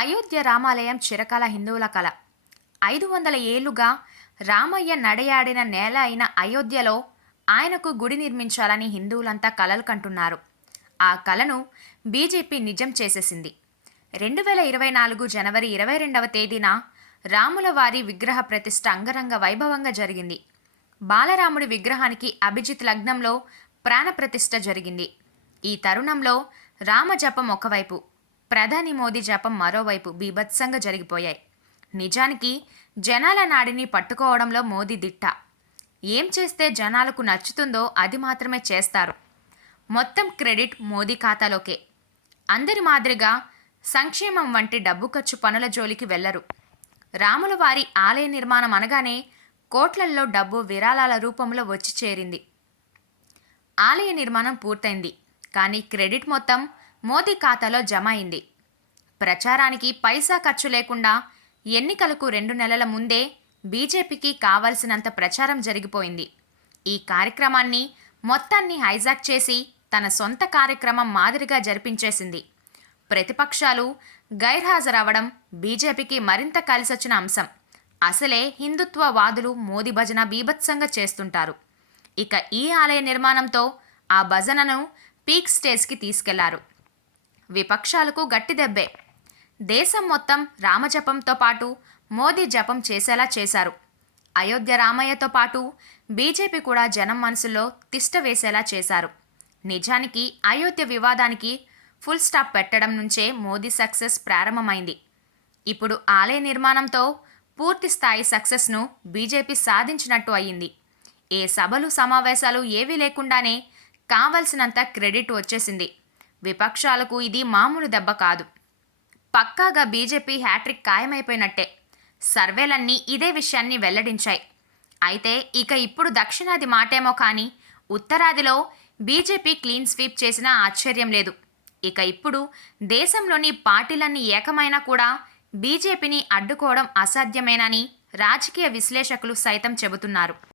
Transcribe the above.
అయోధ్య రామాలయం చిరకాల హిందువుల కల. 500 ఏళ్లుగా రామయ్య నడయాడిన నేల అయిన అయోధ్యలో ఆయనకు గుడి నిర్మించాలని హిందువులంతా కలలు కంటున్నారు. ఆ కలను బీజేపీ నిజం చేసేసింది. 2024 జనవరి 22వ తేదీన రాముల వారి విగ్రహ ప్రతిష్ఠ అంగరంగ వైభవంగా జరిగింది. బాలరాముడి విగ్రహానికి అభిజిత్ లగ్నంలో ప్రాణప్రతిష్ఠ జరిగింది. ఈ తరుణంలో రామజపం ఒకవైపు, ప్రధాని మోదీ జపం మరోవైపు బీభత్సంగా జరిగిపోయాయి. నిజానికి జనాల నాడిని పట్టుకోవడంలో మోదీ దిట్ట. ఏం చేస్తే జనాలకు నచ్చుతుందో అది మాత్రమే చేస్తారు. మొత్తం క్రెడిట్ మోదీ ఖాతాలోకే. అందరి మాదిరిగా సంక్షేమం వంటి డబ్బు ఖర్చు పనుల జోలికి వెళ్లరు. రాముల వారి ఆలయ నిర్మాణం అనగానే కోట్లల్లో డబ్బు విరాళాల రూపంలో వచ్చి చేరింది. ఆలయ నిర్మాణం పూర్తయింది, కానీ క్రెడిట్ మొత్తం మోదీ ఖాతాలో జమ అయింది. ప్రచారానికి పైసా ఖర్చు లేకుండా ఎన్నికలకు 2 నెలల ముందే బీజేపీకి కావలసినంత ప్రచారం జరిగిపోయింది. ఈ కార్యక్రమాన్ని మొత్తాన్ని హైజాక్ చేసి తన సొంత కార్యక్రమం మాదిరిగా జరిపించేసింది. ప్రతిపక్షాలు గైర్హాజరవడం బీజేపీకి మరింత కలిసొచ్చిన అంశం. అసలే హిందుత్వవాదులు మోదీ భజన బీభత్సంగా చేస్తుంటారు. ఇక ఈ ఆలయ నిర్మాణంతో ఆ భజనను పీక్ స్టేజ్కి తీసుకెళ్లారు. విపక్షాలకు గట్టి దెబ్బే. దేశం మొత్తం రామజపంతో పాటు మోదీ జపం చేసేలా చేశారు. అయోధ్య రామయ్యతో పాటు బీజేపీ కూడా జనం మనసులో తిష్ట వేసేలా చేశారు. నిజానికి అయోధ్య వివాదానికి ఫుల్ స్టాప్ పెట్టడం నుంచే మోదీ సక్సెస్ ప్రారంభమైంది. ఇప్పుడు ఆలయ నిర్మాణంతో పూర్తి స్థాయి సక్సెస్ను బీజేపీ సాధించినట్టు అయ్యింది. ఏ సభలు సమావేశాలు ఏవీ లేకుండానే కావలసినంత క్రెడిట్ వచ్చేసింది. విపక్షాలకు ఇది మామూలు దెబ్బ కాదు. పక్కాగా బీజేపీ హ్యాట్రిక్ ఖాయమైపోయినట్టే. సర్వేలన్నీ ఇదే విషయాన్ని వెల్లడించాయి. అయితే ఇక ఇప్పుడు దక్షిణాది మాటేమో కానీ ఉత్తరాదిలో బీజేపీ క్లీన్ స్వీప్ చేసినా ఆశ్చర్యం లేదు. ఇక ఇప్పుడు దేశంలోని పార్టీలన్నీ ఏకమైనా కూడా బీజేపీని అడ్డుకోవడం అసాధ్యమేనని రాజకీయ విశ్లేషకులు సైతం చెబుతున్నారు.